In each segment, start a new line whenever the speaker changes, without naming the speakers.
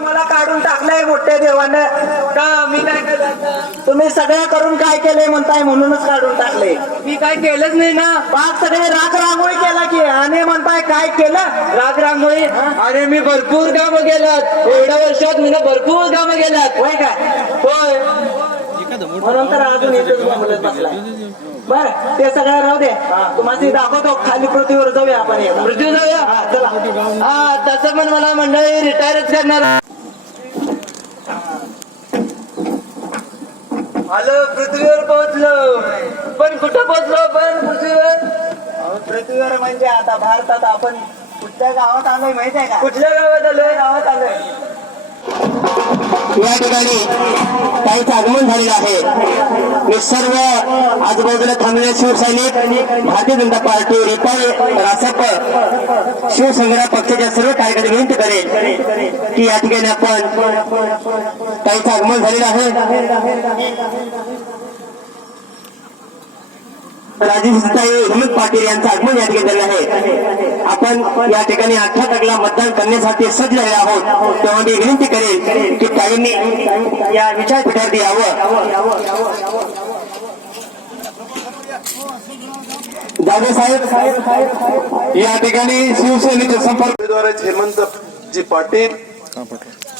मला काढून टाकलंय मोठ्या देवानं.
का मी काय केलं?
तुम्ही सगळं करून काय केलंय म्हणताय म्हणूनच काढून टाकले
मी काय केलंच नाही ना.
बाग सगळे राग रांगोळी केला की आणि म्हणताय काय केलं?
राग रांगोळी? अरे मी भरपूर कामं केलात एवढ्या वर्षात मी भरपूर कामं केलात
होय काय?
होय.
म्हणून तर अजून बसलाय. बर ते सगळं राहू दे. तुम्हाला दाखवतो खाली पृथ्वीवर जाऊया आपण.
मृत्यू जाऊया?
हा, चला.
हा तसं पण मला मंडळी रिटायरच करणार. आलो पृथ्वीवर पोहोचलो. पण कुठं पोहोचलो? पण पृथ्वीवर?
अहो, पृथ्वीवर म्हणजे आता भारतात आपण कुठल्या गावात आलोय माहीत आहे का?
कुठल्या गावात आलोय?
गावात आलोय.
या ठिकाणी काहीच आगमन झालेलं आहे. मी सर्व आजूबाजूला थांबलेले शिवसैनिक भारतीय जनता पार्टी रिपाई रासप शिवसंग्राम पक्षाच्या सर्व कार्यकर्ते विनंती करेल की या ठिकाणी आपण काहीच आगमन झालेलं आहे. राजेशताई हेमंत पाटील यांचं आगमन या ठिकाणी झालेलं आहे. आपण या ठिकाणी अठरा टकला मतदान करण्यासाठी सज्ज झाले आहोत. तेव्हा मी विनंती करेन की काहींनी या विचारपीठात यावं. दादा साहेब
या ठिकाणी शिवसेनेचे संपर्क उमेदवार आहेत हेमंतजी पाटील.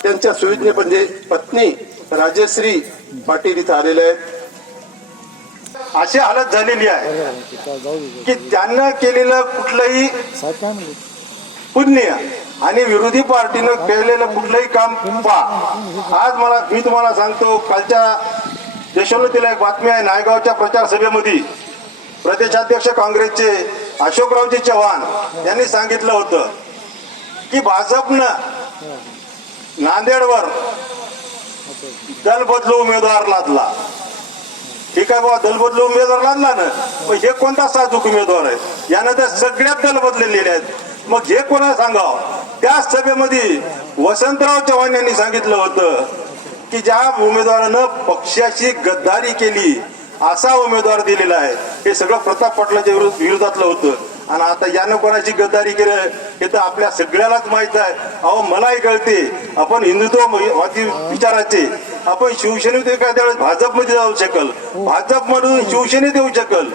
त्यांच्या सुविज्ञ म्हणजे पत्नी राजश्री पाटील इथं आलेल्या आहेत. अशी हालत झालेली आहे की त्यांना केलेलं कुठलंही पुण्य आणि विरोधी पार्टीनं केलेलं कुठलंही काम पहा. आज मला मी तुम्हाला सांगतो कालच्या यशोमतीला एक बातमी आहे नायगावच्या प्रचार सभेमध्ये. प्रदेशाध्यक्ष काँग्रेसचे अशोकरावजी चव्हाण यांनी सांगितलं होतं की भाजपनं नांदेडवर दल बदलू उमेदवार लादला. ठीक आहे बाबा दलबदल उमेदवार लागला ना? मग हे कोणता साजूक उमेदवार आहे? यानं त्या सगळ्यात दल आहेत. मग हे कोणाला सांगावं? त्या सभेमध्ये वसंतराव चव्हाण यांनी सांगितलं होतं की ज्या उमेदवारानं पक्षाची गद्दारी केली असा उमेदवार दिलेला आहे. हे सगळं प्रताप पाटलाच्या विरुद्ध विरोधातलं होतं. आणि आता यानं कोणाची गद्दारी केलं हे तर आपल्या सगळ्यालाच माहीत आहे. अहो मलाही कळते. आपण हिंदुत्ववादी विचाराचे. आपण शिवसेनेत एखाद्या वेळेस भाजपमध्ये जाऊ शकल. भाजपमधून शिवसेनेत येऊ शकल.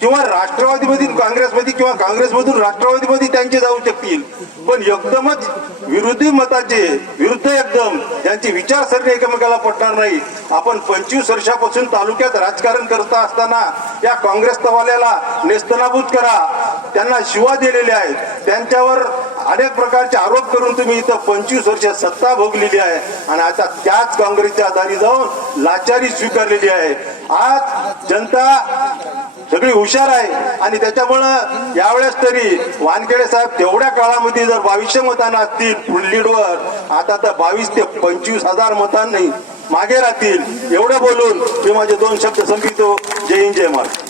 किंवा राष्ट्रवादीमधून काँग्रेसमध्ये किंवा काँग्रेसमधून राष्ट्रवादीमध्ये त्यांचे जाऊ शकतील. पण एकदमच विरोधी मताचे विरुद्ध एकदम त्यांची विचारसरणी एकमेकाला पटणार नाही. आपण पंचवीस वर्षापासून तालुक्यात राजकारण करत असताना या काँग्रेस तवाल्याला नेस्तनाभूत करा. त्यांना शिवा दिलेल्या आहेत. त्यांच्यावर अनेक प्रकारचे आरोप करून तुम्ही इथं पंचवीस वर्ष सत्ता भोगलेली आहे. आणि आता त्याच काँग्रेसच्या आधारी जाऊन लाचारी स्वीकारलेली आहे. आज जनता सगळी हुशार आहे. आणि त्याच्यामुळं यावेळेस तरी वानखेडे साहेब तेवढ्या काळामध्ये जर बावीसशे मतांना असतील लीडवर आता तर बावीस ते पंचवीस हजार मतांनी मागे राहतील. एवढं बोलून मी माझे दोन शब्द संपितो जय हिंद जय महाराज